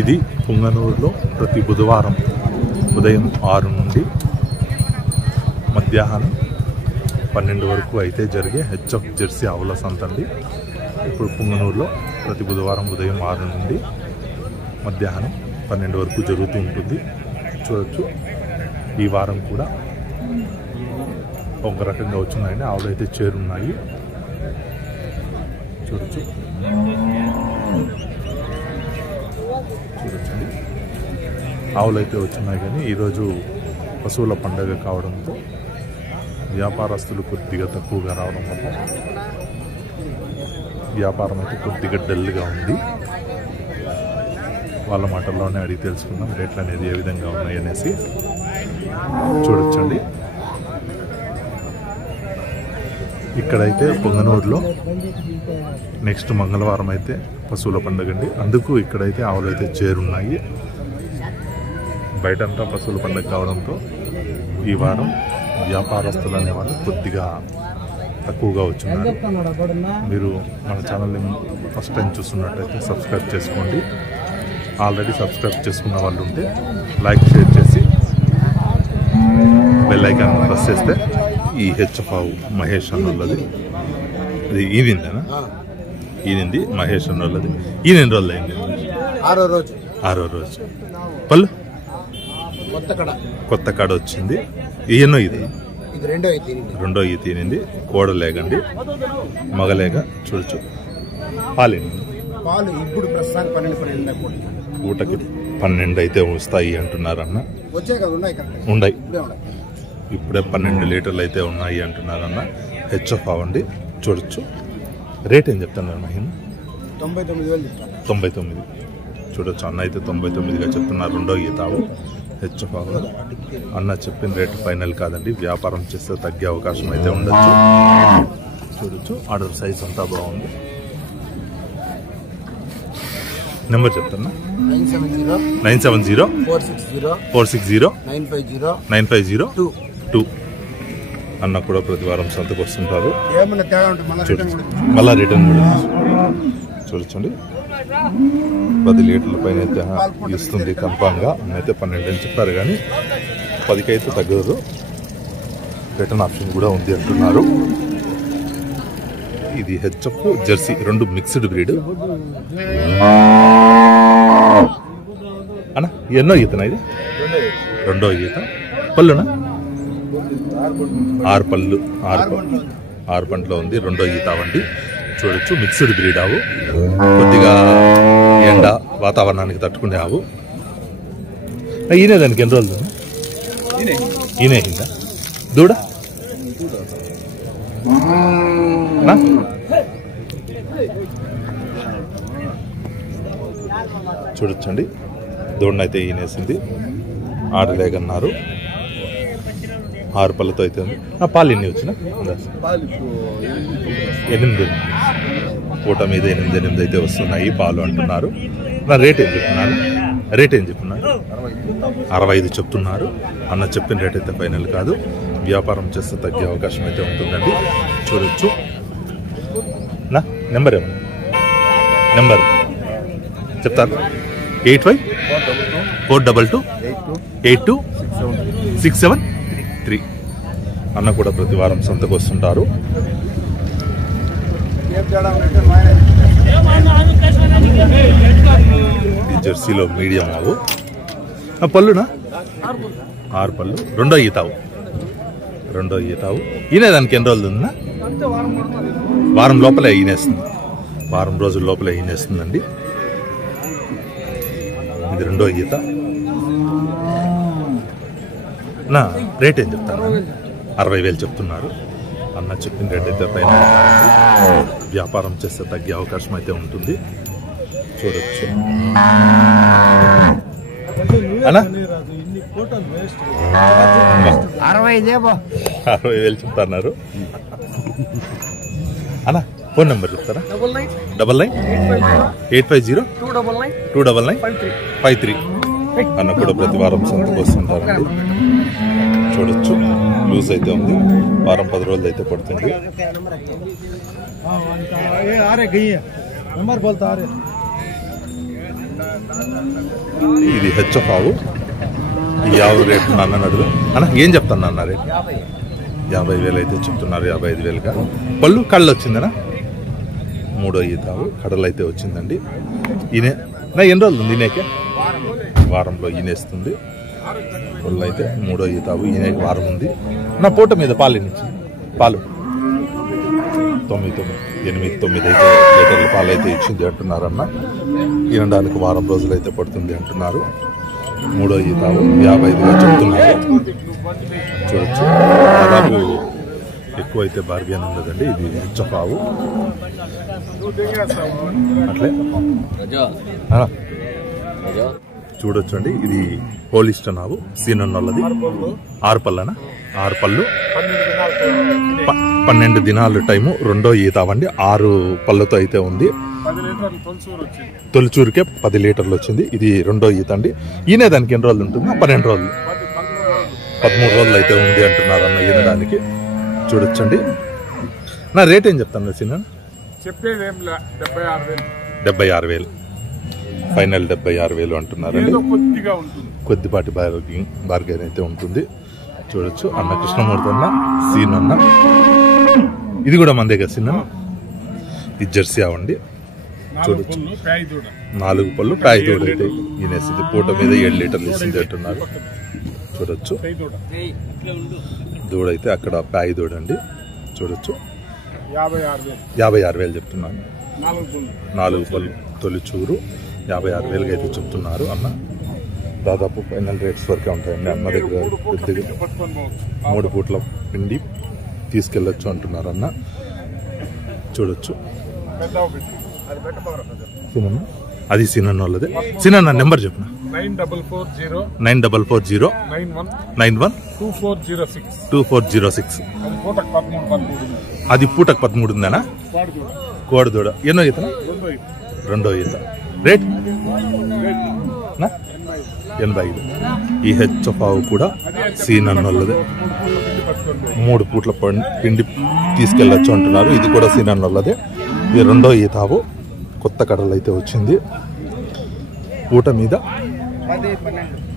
ఇది పుంగనూరులో ప్రతి బుధవారం ఉదయం 6 నుండి మధ్యాహ్నం 12 వరకు అయితే జరిగే హెచ్ఎఫ్ జెర్సీ ఆవుల సంత అండి. ఇప్పుడు పుంగనూరులో ప్రతి బుధవారం ఉదయం 6 నుండి మధ్యాహ్నం 12 వరకు జరుగుతూ ఉంటుంది. చూడొచ్చు ఈ వారం కూడా ఒక రకంగా వచ్చున్నాయండి. ఆవులు అయితే చేరున్నాయి. చూడొచ్చు చూడొచ్చండి ఆవులు అయితే వచ్చున్నాయి. కానీ ఈరోజు పశువుల పండగ కావడంతో వ్యాపారస్తులు కొద్దిగా తక్కువగా రావడం వల్ల వ్యాపారం అయితే కొద్దిగా డల్గా ఉంది. వాళ్ళ మాటల్లోనే అడిగి తెలుసుకుందాం రేట్లు అనేది ఏ విధంగా ఉన్నాయి అనేసి. చూడొచ్చండి ఇక్కడైతే పొంగనూరులో నెక్స్ట్ మంగళవారం అయితే పశువుల పండుగ అండి. అందుకు ఇక్కడైతే ఆవులు అయితే చేరున్నాయి. బయటంతా పశువుల పండుగ కావడంతో ఈ వారం వ్యాపారస్తులు అనేవాళ్ళు కొద్దిగా తక్కువగా వచ్చున్నారు. మీరు మన ఛానల్ని ఫస్ట్ టైం చూస్తున్నట్టయితే సబ్స్క్రైబ్ చేసుకోండి. ఆల్రెడీ సబ్స్క్రైబ్ చేసుకున్న వాళ్ళు ఉంటే లైక్ షేర్ చేసి బెల్ ఐకాన్ ప్రెస్ చేస్తే ఈ హెచ్ఎఫ్ ఆవు మహేష్ అన్నోళ్ళది ఇది ఈనిందేనా? ఈనింది మహేష్ అన్నోళ్ళది. ఈయన ఎన్ని రోజులు అయింది? 6వ రోజు. పళ్ళు కొత్త కాడ వచ్చింది. ఎన్నో ఇది? రెండో ఈ తినింది. కోడలేగండి, మగలేగ. చూడచ్చు పాలు ఇప్పుడు పూటకి 12 అయితే వస్తాయి అంటున్నారన్న. ఉన్నాయి ఇప్పుడే 12 లీటర్లు అయితే ఉన్నాయి అంటున్నారన్న. హెచ్ఎఫ్ అవ్వండి. చూడొచ్చు రేట్ ఏం చెప్తున్నారు మహిళ? 99. చూడొచ్చు అన్న అయితే 99గా చెప్తున్నారు. రెండో ఈతావు హెచ్ఎఫ్ అవ్వాలి. అన్న చెప్పిన రేటు ఫైనల్ కాదండి. వ్యాపారం చేస్తే తగ్గే అవకాశం అయితే ఉండొచ్చు. చూడొచ్చు ఆర్డర్ సైజ్ అంతా బాగుంది. నెంబర్ చెప్తున్నా 970 460 950 అన్న కూడా ప్రతి వారం సంతకు వస్తుంటారు. మళ్ళా రిటర్న్ కూడా చూడొచ్చండి 10 లీటర్ల పైన అయితే ఇస్తుంది కన్ఫామ్గా. అయితే 12 అని చెప్పారు కానీ 10కి అయితే తగ్గదు. రిటర్న్ ఆప్షన్ కూడా ఉంది అంటున్నారు. ఇది హెచ్ఎఫ్ జెర్సీ 2 మిక్స్డ్ బ్రీడ్ అన్న. ఎన్నో ఈతనా ఇది? రెండో ఈత. పళ్ళునా? 6 పళ్ళు. 6 పంటలో ఉంది. రెండో ఈత వండి. చూడొచ్చు మిక్స్డ్ బ్రీడ్ ఆవు. కొద్దిగా ఎండ వాతావరణానికి తట్టుకునే ఆవు. ఈయనే దానికి ఎన్ని రోజులు? ఈయనే అయిందా? దూడ చూడొచ్చండి దూడనైతే ఈనేసింది. ఆడలేగన్నారు. 6 పళ్ళతో అయితే ఉంది. పాలు ఎన్ని వచ్చినా? 8. పూట మీద 8 అయితే వస్తున్నాయి పాలు అంటున్నారు. నా రేట్ ఏం చెప్తున్నారు? 65 చెప్తున్నారు. అన్న చెప్పిన రేట్ అయితే ఫైనల్ కాదు. వ్యాపారం చేస్తే తగ్గే అవకాశం అయితే ఉంటుందండి. చూడొచ్చు నా నెంబర్ ఏమన్నా? నెంబర్ చెప్తారు? 8542282673. అన్న కూడా ప్రతి వారం సంతకు వస్తుంటారు. ఈ జెర్సీలో మీడియం ఆవు. పళ్ళునా? 6 పళ్ళు. రెండో ఈతావు. ఈయన దానికి ఎన్ని రోజులు ఉందా? వారం లోపలే ఈనేస్తుంది. వారం రోజుల లోపలే ఈనేస్తుందండి. ఇది రెండో ఈత. నా రేట్ ఏం చెప్తాను? 60,000 చెప్తున్నారు. అన్న చెప్పిన రేట్ అయితే పైన వ్యాపారం చేస్తే తగ్గే అవకాశం అయితే ఉంటుంది. చూడొచ్చు అన్నా 60,000 చెప్తున్నారు. అన్నా ఫోన్ నెంబర్ చెప్తారా? 9985029953. అన్న కూడా ప్రతి వారం సంతకు వస్తుంటారండి. చూడొచ్చు లూజ్ అయితే ఉంది. వారం 10 రోజులు అయితే పడుతుంది. ఇది హెచ్ఎఫ్ ఆవు. ఈ ఆవు రేటు అన్న అడుగు అన్న ఏం చెప్తాను అన్న రేటు? 50,000 అయితే చెప్తున్నారు. 55,000గా. పళ్ళు కళ్ళు వచ్చిందనా? 3వ ఈత ఆవు కడలు అయితే వచ్చిందండి. ఈయనే నా ఎన్ని రోజులు ఉంది ఈయనకే? వారంలో ఈనేస్తుంది. పళ్ళు అయితే 3వ ఈత ఆవు. ఈయనకి వారం ఉంది. నా పూట మీద పాలు ఇచ్చింది. పాలు 9 అయితే లీటర్ల పాలు అయితే ఇచ్చింది అంటున్నారన్న. ఈనడానికి వారం రోజులు అయితే పడుతుంది అంటున్నారు. 3వ ఈత ఆవు 55గా చెప్తున్నారు. చూడొచ్చు దాదాపు ఎక్కువ అయితే బార్గెన్ ఉండదండి. ఇది హెచ్ఎఫ్ ఆవు. అట్లే చూడొచ్చు అండి. ఇది హోలిస్టన్ ఆవు. సీనన్నోళ్ళది. 6 పళ్ళనా? 6 పళ్ళు 12 దినాలు టైము. 2వ ఈత అవండి. 6 పళ్ళతో అయితే ఉంది. తొలిచూరుకే 10 లీటర్లు వచ్చింది. ఇది 2వ ఈత అండి. ఈయనే దానికి ఎన్ని రోజులు ఉంటుంది? 12 రోజులు 13 రోజులు అయితే ఉంది అంటున్నారు అన్న ఈనడానికి. చూడొచ్చండి. నా రేట్ ఏం చెప్తాను సీన? 76,000 ఫైనల్ 76,000 అంటున్నారండి. కొద్దిపాటి బార్గెన్ అయితే ఉంటుంది. చూడొచ్చు. అన్న కృష్ణమూర్తి అన్న, సీన్ అన్న. ఇది కూడా మందే కదా సీన్? ఇది జెర్సీ అవండి. చూడొచ్చు 4 పళ్ళు ప్యాయ్ దూడ అయితే ఈనేసింది. పూట మీద 7 లీటర్లు ఇస్తుంది అంటున్నారు. చూడొచ్చు దూడ అయితే అక్కడ ప్యాయ్ దూడ అండి. చూడొచ్చు 56,000 చెప్తున్నాను. 4 పళ్ళు తొలిచూరు 56,000 అయితే చెప్తున్నారు అన్న. దాదాపు ఫైనల్ రేట్స్ వరకే ఉంటాయండి అన్న దగ్గర. పెద్దగా 3 పూట్ల పిండి తీసుకెళ్ళొచ్చు అంటున్నారు అన్న. చూడొచ్చు అది సీనన్న వాళ్ళదే. సీనన్న నెంబర్ చెప్పిన 9440 91 2406. అది పూటకు 13 ఉందేనా? కోడిదూడ ఎన్నో ఈత? 2వ ఈత. రేట్ 85. ఈ హెచ్ఎఫ్ ఆవు కూడా సీనన్నోళ్ళదే. 3 పూట్ల పిండి తీసుకెళ్ళొచ్చు అంటున్నారు. ఇది కూడా సీనన్నోళ్ళదే. ఇది 2వ ఈత ఆవు. కొత్త కడలు అయితే వచ్చింది. పూట మీద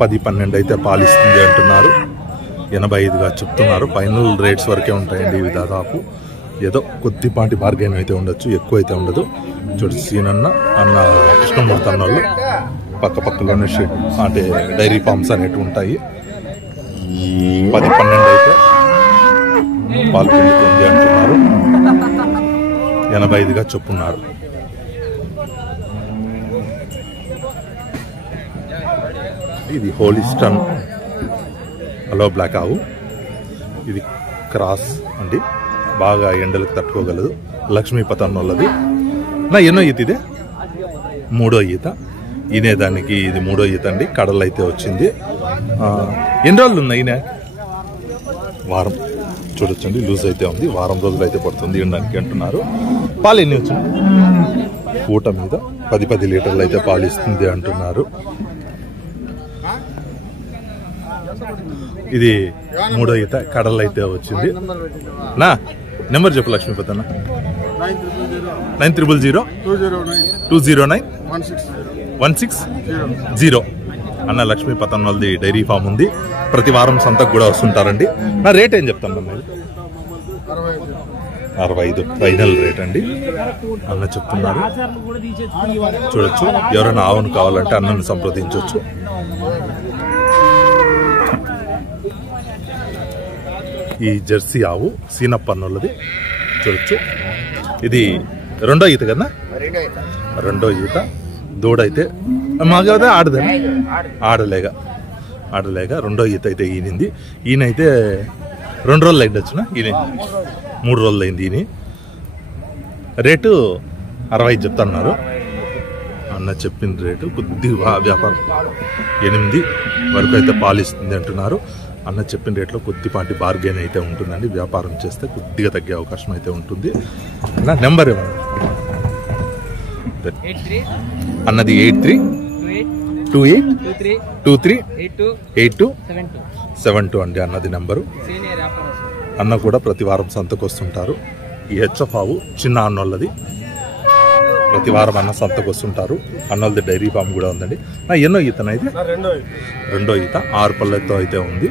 10-12 అయితే పాలిస్తుంది అంటున్నారు. 85గా చెప్తున్నారు. ఫైనల్ రేట్స్ వరకే ఉంటాయండి ఇవి. దాదాపు ఏదో కొద్దిపాటి బార్గెన్ అయితే ఉండొచ్చు, ఎక్కువ అయితే ఉండదు. చూడు సీనన్న అన్న కృష్ణమూర్తి అన్న వాళ్ళు పక్కలోనే షెడ్ అంటే డైరీ ఫార్మ్స్ అనేవి ఉంటాయి. 10-12 అయితే పాలు పిండుతుంది అంటున్నారు. 85గా చెప్పున్నారు. ఇది హోలిస్టన్ అలో బ్లాక్ ఆవు. ఇది క్రాస్ అండి. బాగా ఎండలకు తట్టుకోగలదు. లక్ష్మీపతి అన్నోళ్ళది. నా ఎన్నో ఈత? ఇదే 3వ ఈత. ఈయనే దానికి ఇది 3వ ఈత అండి. కడలు అయితే వచ్చింది. ఎన్ని రోజులు ఉన్నాయి ఈయన? వారం. చూడొచ్చండి లూజ్ అయితే ఉంది. వారం రోజులు అయితే పడుతుంది ఈయనడానికి అంటున్నారు. పాలు ఎన్ని వచ్చింది? పూట మీద 10 లీటర్లు అయితే పాలు ఇస్తుంది అంటున్నారు. ఇది 3వ ఈత. కడలు అయితే వచ్చింది. నా నెంబర్ చెప్పు లక్ష్మీపతి అన్న. 9000 209 16 అన్న. లక్ష్మీపతి అన్న వాళ్ళది డైరీ ఫామ్ ఉంది. ప్రతి వారం సంతకు కూడా వస్తుంటారండి. నా రేట్ ఏం చెప్తాను అన్న? 65 ఫైనల్ రేట్ అండి అన్న చెప్తున్నారు. చూడొచ్చు. ఎవరైనా ఆవును కావాలంటే అన్నను సంప్రదించవచ్చు. ఈ జెర్సీ ఆవు సీనప్ప అన్నోళ్ళది. చూడొచ్చు. ఇది 2వ ఈత కదా? 2వ ఈత. దూడైతే మాగదా ఆడదా? ఆడలేక 2వ ఈత అయితే ఈనింది. ఈయనైతే 2 రోజులు అయింది వచ్చిన. ఈయన 3 రోజులు అయింది. ఈయన రేటు 65 చెప్తున్నారు అన్న. చెప్పిన రేటు కొద్దిగా వ్యాపారం 8 వరకు అయితే పాలిస్తుంది అంటున్నారు అన్న. చెప్పిన రేట్లో కొద్దిపాటి బార్గెన్ అయితే ఉంటుందండి. వ్యాపారం చేస్తే కొద్దిగా తగ్గే అవకాశం అయితే ఉంటుంది. నా నెంబర్ ఏమన్నా అన్నది 8328238272 అండి అన్నది నెంబరు. అన్న కూడా ప్రతి వారం సంతకు వస్తుంటారు. ఈ హెచ్ఎఫ్ ఆవు చిన్న అన్నోళ్ళది. ప్రతి వారం అన్న సంతకు వస్తుంటారు. అన్నోళ్ళది డైరీ ఫామ్ కూడా ఉందండి. ఎన్నో ఈతన అయితే రెండో ఈత 6 పళ్ళతో అయితే ఉంది.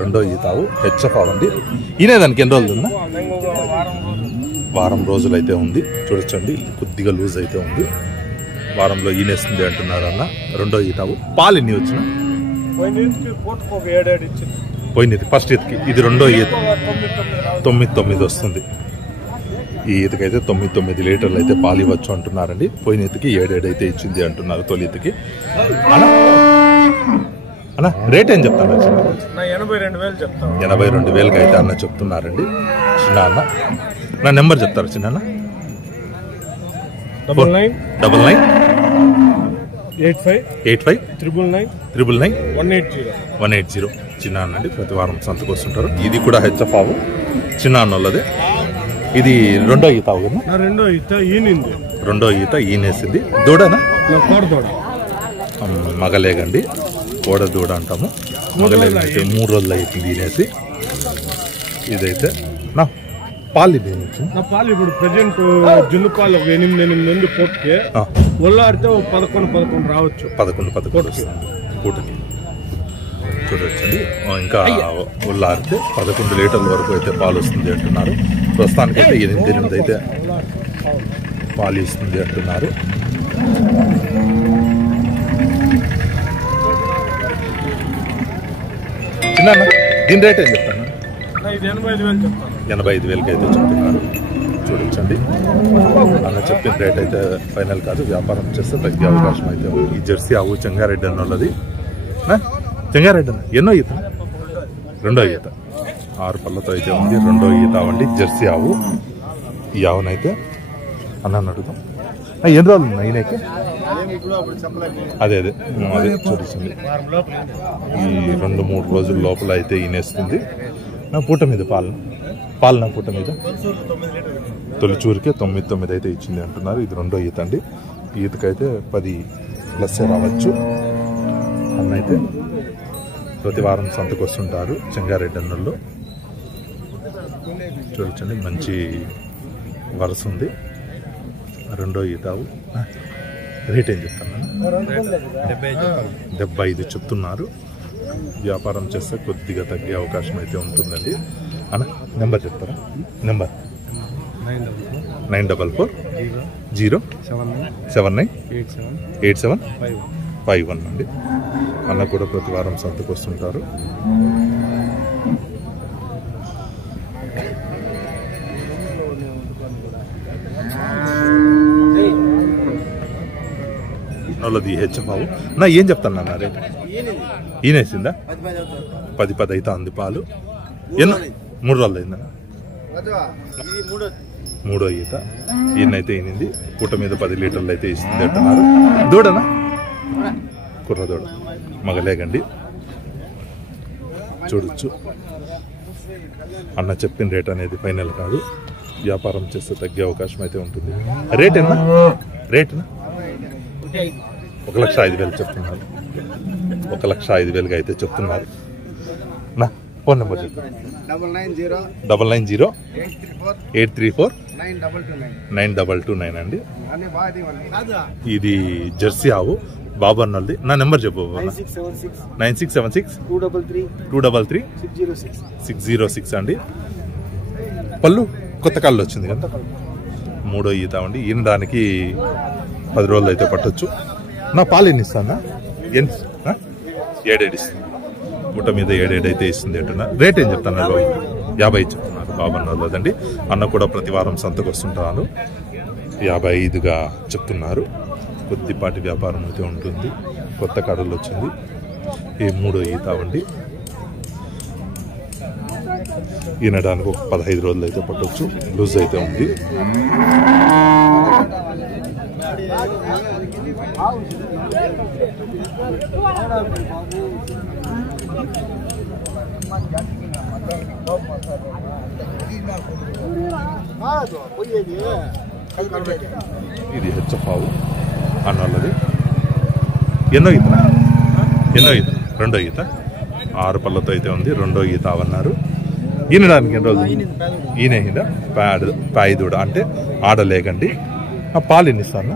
రెండో ఈతావు హెచ్ఎఫ్ అవ్వండి. ఈయన దానికి ఎన్ని రోజులు ఉందా? వారం రోజులు అయితే ఉంది. చూడొచ్చండి కొద్దిగా లూజ్ అయితే ఉంది. వారంలో ఈనేస్తుంది అంటున్నారు అన్న. రెండో ఈతావు పాలు ఎన్ని వచ్చిన? పోయినది ఫస్ట్ ఈతకి. ఇది రెండో ఈత 9 వస్తుంది. ఈ ఈతకైతే 9 లీటర్లు అయితే పాలు ఇవ్వచ్చు అంటున్నారండి. పోయిన ఈతకి 7 అయితే ఇచ్చింది అంటున్నారు తొలి ఈతకి. అన్న రేట్ ఏం చెప్తాను? 82,000 అయితే అన్న చెప్తున్నారండి. చిన్న అన్న నా నెంబర్ చెప్తారు చిన్న అన్న? 99 85 999 180. చిన్న అన్న అండి. ప్రతి వారం సంతకు వస్తుంటారు. ఇది కూడా హెచ్ఎఫ్ ఆవు చిన్న అన్న వాళ్ళది. ఇది రెండో ఈత ఆవు కదా? రెండో ఈత ఈనేసింది. దూడనా? మగలేగండి. కోడ దూడ అంటాము. మగలేగ అయితే 3 రోజులు అవుతుంది ఈనేసి. ఇదైతే నా పాలు ఇది నా పాలు ఇప్పుడు ప్రజెంట్ జున్ను పాలు 8 పోట్కి ఒళ్ళాడితే 11 రావచ్చు. 11 పూటకి చూడొచ్చండి. ఇంకా ఒళ్ళారితే 11 లీటర్ల వరకు అయితే పాలు వస్తుంది అంటున్నారు. ప్రస్తుతానికి అయితే 8 అయితే పాలు ఇస్తుంది అంటున్నారు. చిన్న దీని రేట్ ఏం చెప్తాను? 85,000 అయితే చెప్తున్నారు. చూడొచ్చండి అన్న చెప్పిన రేట్ అయితే ఫైనల్ కాదు. వ్యాపారం చేస్తే తగ్గే అవకాశం అయితే ఉంది. ఈ జెర్సీ ఆవు చెంగారెడ్డి అన్న వాళ్ళది. చెంగారెడ్డి అన్న ఎన్నో ఈత? రెండో ఈత 6 పళ్ళతో అయితే ఉంది. రెండో ఈత అవ్వండి. జెర్సీ ఆవు. ఈ ఆవునైతే అన్న అడుగుతాం. ఎన్ని రోజులు ఉన్నాయి ఈయనకి? అదే చూడొచ్చండి. ఈ 2-3 రోజుల లోపల అయితే ఈనేస్తుంది. నా పూట మీద పాలు నా పూట మీద తొలిచూరికే 9 అయితే ఇచ్చింది అంటున్నారు. ఇది రెండో ఈత అండి. ఈతకైతే 10+ రావచ్చు. అన్న అయితే ప్రతి వారం సంతకు వస్తుంటారు చెంగారెడ్డి అన్నల్లో. చూడొచ్చండి మంచి వరుస ఉంది. రెండో ఈతావు. రేట్ ఏం చెప్తాను? 75 చెప్తున్నారు. వ్యాపారం చేస్తే కొద్దిగా తగ్గే అవకాశం అయితే ఉంటుందండి. అన్న నెంబర్ చెప్తారా? నెంబర్ 944 079 8751 అండి. అన్న కూడా ప్రతి వారం సంతకు వస్తుంటారు. వాళ్ళది హెచ్ఎఫ్ ఆవు. నా ఏం చెప్తాను అన్న రేట్? ఈనేసిందా? 10 అయితే అంది పాలు. ఎన్నో 3 రోజులు అయిందా? మూడో ఈత. ఈయనైతే ఈనింది. పూట మీద 10 లీటర్లు అయితే ఇస్తుంది అంటున్నారు. దూడనా? కుర్రదూడ మగలేగండి. చూడొచ్చు అన్న చెప్పిన రేట్ అనేది ఫైనల్ కాదు. వ్యాపారం చేస్తే తగ్గే అవకాశం అయితే ఉంటుంది. రేట్ ఏనా? 1,05,000 చెప్తున్నారు. 1,05,000 అయితే చెప్తున్నారు. నా ఫోన్ నెంబర్ చెప్పండి. 999-834-9229 అండి. ఇది జెర్సీ ఆవు బాబు అన్నది. నా నెంబర్ చెప్పు. 9676-233-606 అండి. పళ్ళు కొత్త కాళ్ళు వచ్చింది కదా. మూడో ఈత అండి. ఈనడానికి 10 రోజులు అయితే పట్టొచ్చు. నా పాలు ఎన్ని ఇస్తానా? 7 ఇస్తుంది. పూట మీద 7 అయితే ఇస్తుంది అంటున్నా. రేట్ ఏం చెప్తున్నారు? 50 చెప్తున్నారు బాబన్నదండి. అన్న కూడా ప్రతి వారం సంతకు వస్తుంటాను. 55గా చెప్తున్నారు. కొద్దిపాటి వ్యాపారం అయితే ఉంటుంది. కొత్త కడలు వచ్చింది. ఈ మూడో ఈత అండి. ఈనడానికి ఒక 15 రోజులు అయితే పట్టొచ్చు. లూజ్ అయితే ఉంది. ఇది హెచ్ఎఫ్ ఆవు అన్నది. ఎన్నో ఈత? రెండో ఈత. 6 పళ్ళతో అయితే ఉంది. రెండో ఈత అవన్నారు. ఈనడానికి ఎన్ని రోజులు? ఈనేహిందా? పాయి దూడ అంటే ఆడలేకండి. పాలు ఎన్ని ఇస్తాను?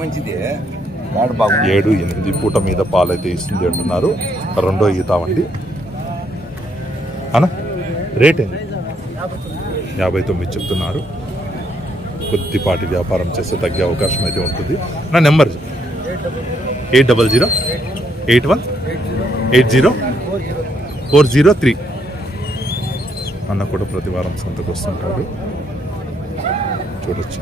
మంచిది 7-8 పూట మీద పాలు అయితే ఇస్తుంది అంటున్నారు. రెండో ఈతామండి అన్న. రేట్ ఏంటి? 59 చెప్తున్నారు. కొద్దిపాటి వ్యాపారం చేస్తే తగ్గే అవకాశం అయితే ఉంటుంది. నా నెంబర్ 8008180403. అన్న కూడా ప్రతి వారం సంతకు వస్తుంటాడు, చూడొచ్చు.